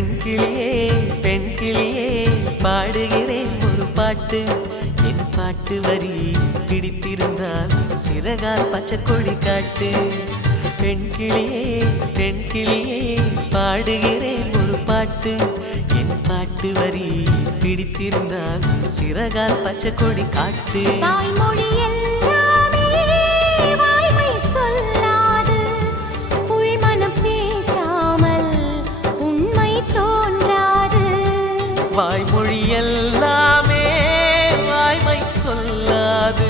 பெண் கிளியே பாடுகிறேன் ஒரு பாட்டு. என் பாட்டு வரி பிடித்திருந்தால் சிறகால் பச்சை கொடி காட்டு. பெண் கிளியே பாடுகிறேன் ஒரு பாட்டு. என் பாட்டு வரி பிடித்திருந்தால் சிறகால் பச்சை கொடி காட்டு. வாய்மொழி எல்லாமே வாய்மை சொல்லாது.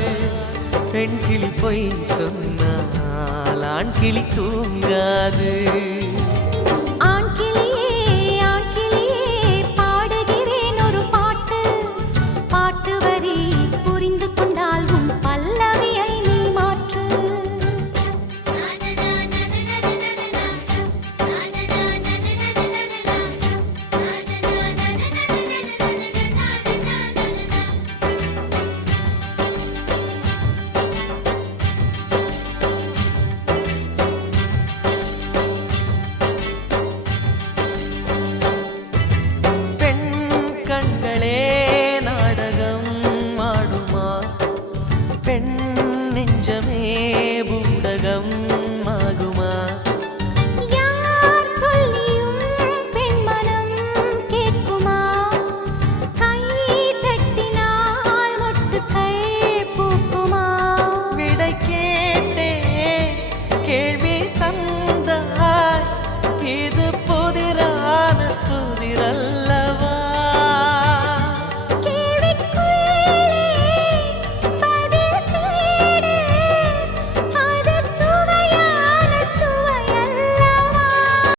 பெண் கிளி பொய் சொன்னால் ஆண் கிளி தூங்காது.